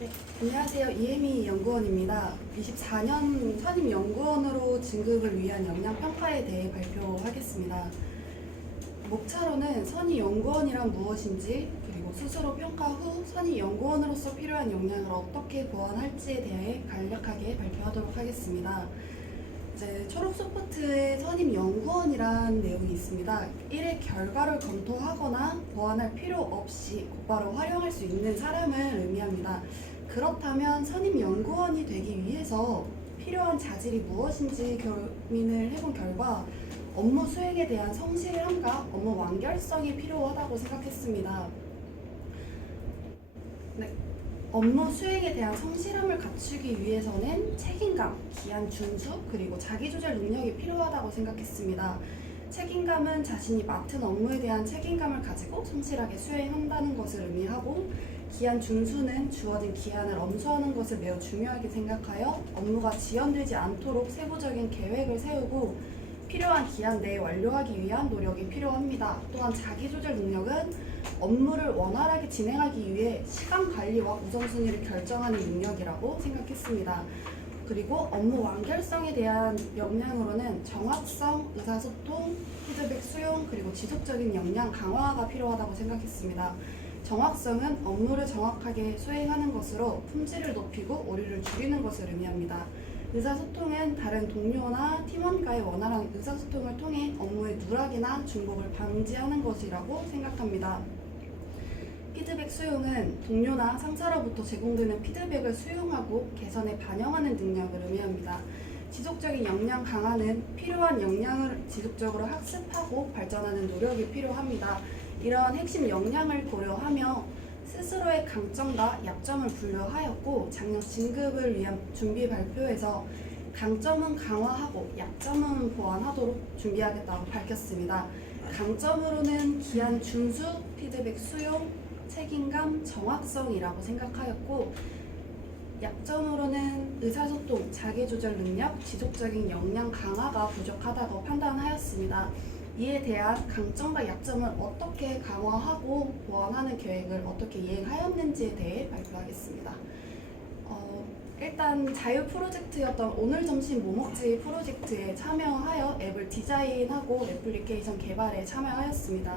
네, 안녕하세요. 이혜미 연구원입니다. 24년 선임 연구원으로 진급을 위한 역량평가에 대해 발표하겠습니다. 목차로는 선임 연구원이란 무엇인지, 그리고 스스로 평가 후 선임 연구원으로서 필요한 역량을 어떻게 보완할지에 대해 간략하게 발표하도록 하겠습니다. 이제 초록소프트의 선임 연구원이란 내용이 있습니다. 1의 결과를 검토하거나 보완할 필요 없이 곧바로 활용할 수 있는 사람을 의미합니다. 그렇다면 선임 연구원이 되기 위해서 필요한 자질이 무엇인지 고민을 해본 결과 업무 수행에 대한 성실함과 업무 완결성이 필요하다고 생각했습니다. 네. 업무 수행에 대한 성실함을 갖추기 위해서는 책임감, 기한 준수, 그리고 자기조절 능력이 필요하다고 생각했습니다. 책임감은 자신이 맡은 업무에 대한 책임감을 가지고 성실하게 수행한다는 것을 의미하고, 기한 준수는 주어진 기한을 엄수하는 것을 매우 중요하게 생각하여 업무가 지연되지 않도록 세부적인 계획을 세우고 필요한 기한 내에 완료하기 위한 노력이 필요합니다. 또한 자기조절 능력은 업무를 원활하게 진행하기 위해 시간 관리와 우선순위를 결정하는 능력이라고 생각했습니다. 그리고 업무 완결성에 대한 역량으로는 정확성, 의사소통, 피드백 수용, 그리고 지속적인 역량 강화가 필요하다고 생각했습니다. 정확성은 업무를 정확하게 수행하는 것으로 품질을 높이고 오류를 줄이는 것을 의미합니다. 의사소통은 다른 동료나 팀원과의 원활한 의사소통을 통해 업무의 누락이나 중복을 방지하는 것이라고 생각합니다. 피드백 수용은 동료나 상사로부터 제공되는 피드백을 수용하고 개선에 반영하는 능력을 의미합니다. 지속적인 역량 강화는 필요한 역량을 지속적으로 학습하고 발전하는 노력이 필요합니다. 이러한 핵심 역량을 고려하며 스스로의 강점과 약점을 분류하였고, 작년 진급을 위한 준비 발표에서 강점은 강화하고 약점은 보완하도록 준비하겠다고 밝혔습니다. 강점으로는 기한 준수, 피드백 수용, 책임감, 정확성이라고 생각하였고, 약점으로는 의사소통, 자기조절 능력, 지속적인 역량 강화가 부족하다고 판단하였습니다. 이에 대한 강점과 약점을 어떻게 강화하고 보완하는 계획을 어떻게 이행하였는지에 대해 발표하겠습니다. 일단 자유 프로젝트였던 오늘 점심 뭐 먹지 프로젝트에 참여하여 앱을 디자인하고 애플리케이션 개발에 참여하였습니다.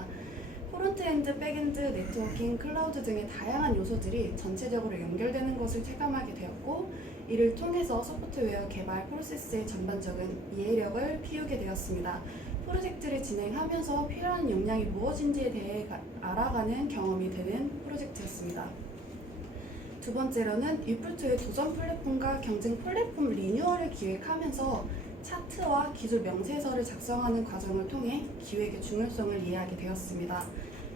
프론트엔드, 백엔드, 네트워킹, 클라우드 등의 다양한 요소들이 전체적으로 연결되는 것을 체감하게 되었고, 이를 통해서 소프트웨어 개발 프로세스의 전반적인 이해력을 키우게 되었습니다. 프로젝트를 진행하면서 필요한 역량이 무엇인지에 대해 알아가는 경험이 되는 프로젝트였습니다. 두 번째로는 위플2의 도전 플랫폼과 경쟁 플랫폼 리뉴얼을 기획하면서 차트와 기술 명세서를 작성하는 과정을 통해 기획의 중요성을 이해하게 되었습니다.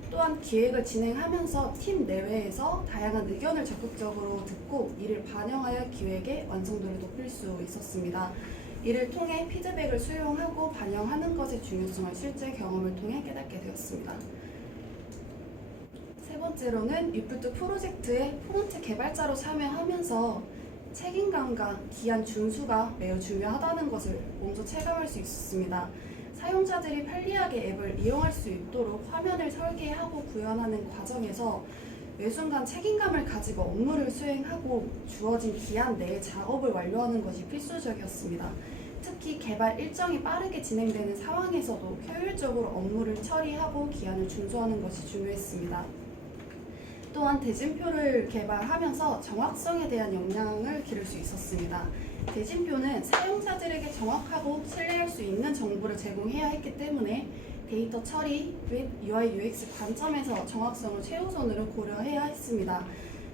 또한 기획을 진행하면서 팀 내외에서 다양한 의견을 적극적으로 듣고 이를 반영하여 기획의 완성도를 높일 수 있었습니다. 이를 통해 피드백을 수용하고 반영하는 것의 중요성을 실제 경험을 통해 깨닫게 되었습니다. 세 번째로는 위플2 프로젝트의 프론트 개발자로 참여하면서 책임감과 기한 준수가 매우 중요하다는 것을 몸소 체감할 수 있었습니다. 사용자들이 편리하게 앱을 이용할 수 있도록 화면을 설계하고 구현하는 과정에서 매 순간 책임감을 가지고 업무를 수행하고 주어진 기한 내에 작업을 완료하는 것이 필수적이었습니다. 특히 개발 일정이 빠르게 진행되는 상황에서도 효율적으로 업무를 처리하고 기한을 준수하는 것이 중요했습니다. 또한 대진표를 개발하면서 정확성에 대한 역량을 기를 수 있었습니다. 대진표는 사용자들에게 정확하고 신뢰할 수 있는 정보를 제공해야 했기 때문에 데이터 처리 및 UI, UX 관점에서 정확성을 최우선으로 고려해야 했습니다.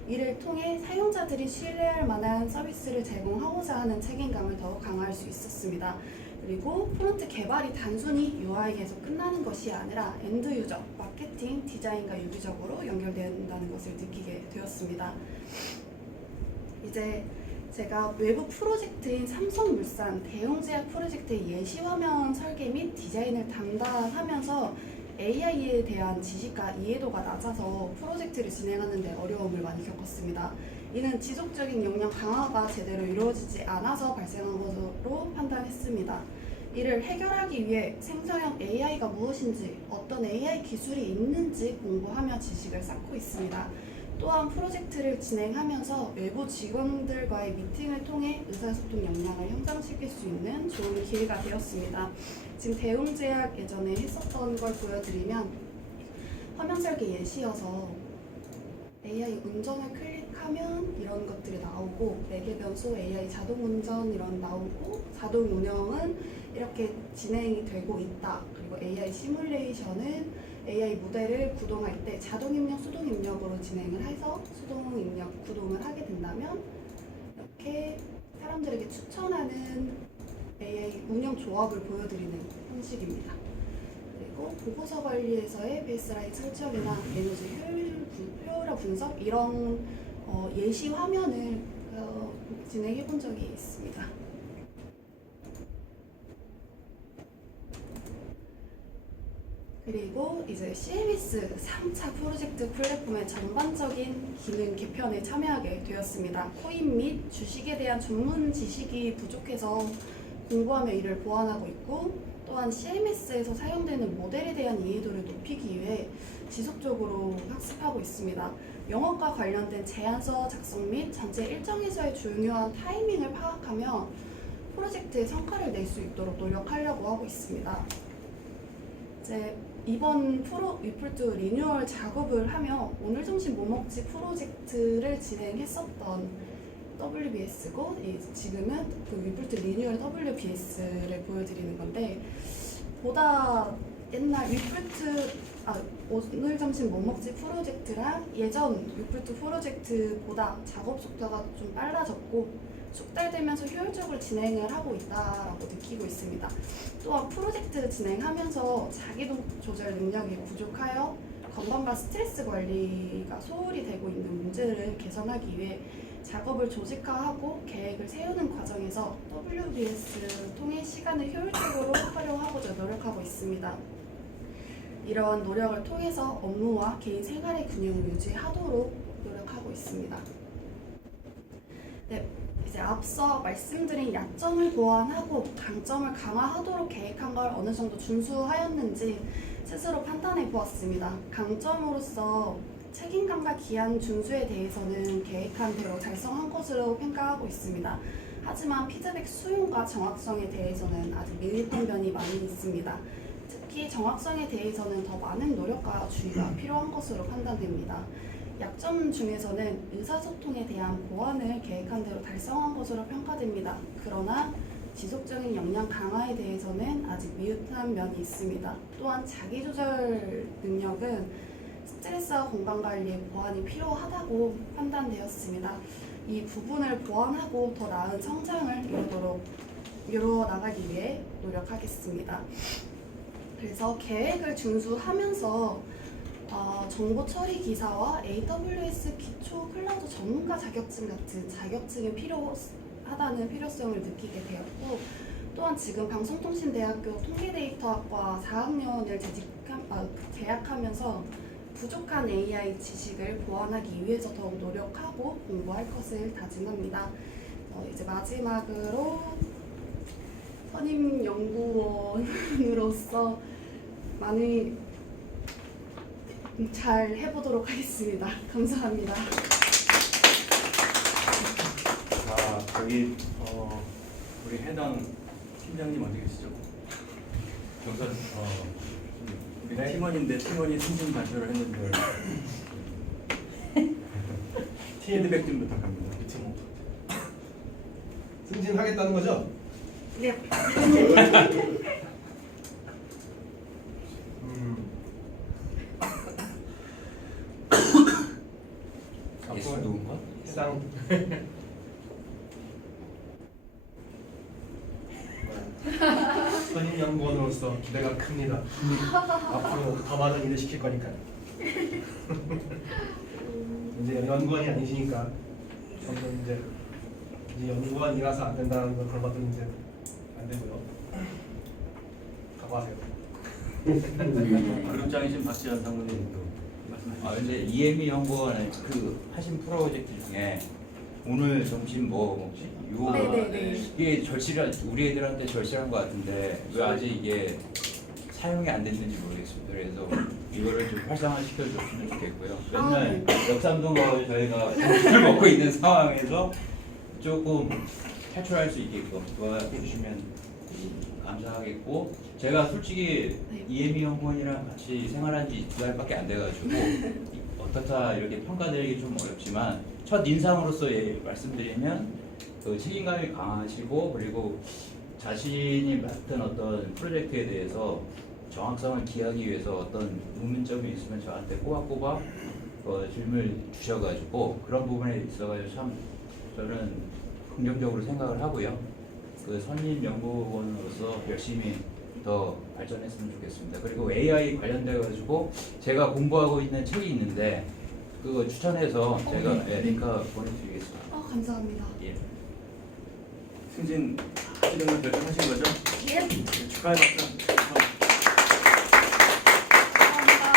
이를 통해 사용자들이 신뢰할 만한 서비스를 제공하고자 하는 책임감을 더욱 강화할 수 있었습니다. 그리고 프론트 개발이 단순히 UI에서 끝나는 것이 아니라 엔드 유저, 마케팅, 디자인과 유기적으로 연결된다는 것을 느끼게 되었습니다. 이제 제가 외부 프로젝트인 삼성물산 대형제약 프로젝트의 예시화면 설계 및 디자인을 담당하면서 AI에 대한 지식과 이해도가 낮아서 프로젝트를 진행하는 데 어려움을 많이 겪었습니다. 이는 지속적인 역량 강화가 제대로 이루어지지 않아서 발생한 것으로 판단했습니다. 이를 해결하기 위해 생성형 AI가 무엇인지, 어떤 AI 기술이 있는지 공부하며 지식을 쌓고 있습니다. 또한 프로젝트를 진행하면서 외부 직원들과의 미팅을 통해 의사소통 역량을 향상시킬 수 있는 좋은 기회가 되었습니다. 지금 대웅제약 예전에 했었던 걸 보여드리면 화면 설계 예시여서 AI 운전을 클릭하면 이런 것들이 나오고 매개 변수 AI 자동 운전 이런 나오고 자동 운영은 이렇게 진행이 되고 있다. 그리고 AI 시뮬레이션은 AI 모델을 구동할 때 자동 입력, 수동 입력으로 진행을 해서 수동 입력, 구동을 하게 된다면 이렇게 사람들에게 추천하는 AI 운영 조합을 보여드리는 형식입니다. 그리고 보고서 관리에서의 베이스라인 설정이나 에너지 효율화 분석 이런 예시 화면을 진행해 본 적이 있습니다. 그리고 이제 CMS 3차 프로젝트 플랫폼의 전반적인 기능 개편에 참여하게 되었습니다. 코인 및 주식에 대한 전문 지식이 부족해서 공부하며 이를 보완하고 있고 또한 CMS에서 사용되는 모델에 대한 이해도를 높이기 위해 지속적으로 학습하고 있습니다. 영업과 관련된 제안서 작성 및 전체 일정에서의 중요한 타이밍을 파악하며 프로젝트의 성과를 낼 수 있도록 노력하려고 하고 있습니다. 이제 이번 위플투 리뉴얼 작업을 하며 오늘 점심 뭐 먹지 프로젝트를 진행했었던 WBS고 지금은 그 위플투 리뉴얼 WBS를 보여드리는 건데 보다 옛날 오늘 점심 뭐 먹지 프로젝트랑 예전 위플투 프로젝트보다 작업 속도가 좀 빨라졌고 숙달되면서 효율적으로 진행을 하고 있다라고 느끼고 있습니다. 또한 프로젝트 진행하면서 자기도 조절 능력이 부족하여 건강과 스트레스 관리가 소홀히 되고 있는 문제를 개선하기 위해 작업을 조직화하고 계획을 세우는 과정에서 WBS를 통해 시간을 효율적으로 활용하고자 노력하고 있습니다. 이러한 노력을 통해서 업무와 개인 생활의 균형을 유지하도록 노력하고 있습니다. 네, 이제 앞서 말씀드린 약점을 보완하고 강점을 강화하도록 계획한 걸 어느 정도 준수하였는지 스스로 판단해 보았습니다. 강점으로서 책임감과 기한 준수에 대해서는 계획한 대로 달성한 것으로 평가하고 있습니다. 하지만 피드백 수용과 정확성에 대해서는 아직 미흡한 면이 많이 있습니다. 특히 정확성에 대해서는 더 많은 노력과 주의가 필요한 것으로 판단됩니다. 약점 중에서는 의사소통에 대한 보완을 계획한 대로 달성한 것으로 평가됩니다. 그러나 지속적인 역량 강화에 대해서는 아직 미흡한 면이 있습니다. 또한 자기조절 능력은 스트레스와 건강관리에 보완이 필요하다고 판단되었습니다. 이 부분을 보완하고 더 나은 성장을 이루어 나가기 위해 노력하겠습니다. 그래서 계획을 준수하면서 정보 처리 기사와 AWS 기초 클라우드 전문가 자격증 같은 자격증이 필요하다는 필요성을 느끼게 되었고 또한 지금 방송통신대학교 통계데이터학과 4학년을 재학하면서 부족한 AI 지식을 보완하기 위해서 더욱 노력하고 공부할 것을 다짐합니다. 이제 마지막으로 선임 연구원으로서 많이 잘 해보도록 하겠습니다. 감사합니다. 자, 여기 우리 해당 팀장님 어디 계시죠? 경선 우리 팀원인데 팀원이 승진 발표를 했는데 피드백 좀 부탁합니다. 그 팀 승진하겠다는 거죠? 네. 예수 누군가? 해당 선임 연구원으로서 기대가 큽니다. 앞으로 더 많은 일을 시킬 거니까요. 이제 연구원이 아니시니까 점점 이제 연구원이라서 안 된다는 걸 그런 이제 안 되고요. 각오하세요. 그룹장이신 박지현 상무님도 말씀하시죠. 근데 이혜미 연구원의 그 하신 프로젝트 중에 오늘 점심 뭐 먹지? 네네네. 이게 절실한 우리 애들한테 절실한 것 같은데 왜 아직 이게 사용이 안 됐는지 모르겠습니다. 그래서 이거를 좀 활성화 시켜줬으면 좋겠고요. 아, 맨날 역삼동하고 저희가 점심을 먹고 있는 상황에서 조금 탈출할 수 있게끔 도와주시면 감사하겠고, 제가 솔직히 네. 이혜미 연구원이랑 같이 생활한 지 2달밖에 안 돼가지고 어떻다 이렇게 평가드리기 좀 어렵지만, 첫 인상으로서 말씀드리면 그 책임감이 강하시고, 그리고 자신이 맡은 어떤 프로젝트에 대해서 정확성을 기하기 위해서 어떤 의문점이 있으면 저한테 꼬박꼬박 질문을 주셔가지고 그런 부분에 있어가지고 참 저는 긍정적으로 생각을 하고요. 그 선임 연구원으로서 열심히 더 발전했으면 좋겠습니다. 그리고 AI 관련돼가지고 제가 공부하고 있는 책이 있는데 그거 추천해서 제가 네. 링크 보내드리겠습니다. 감사합니다. 예. 승진 하시는 걸 결정하신 거죠? 예. 축하해 박수. 감사합니다.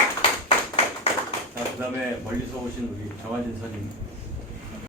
자, 그다음에 멀리서 오신 우리 정한진 선임.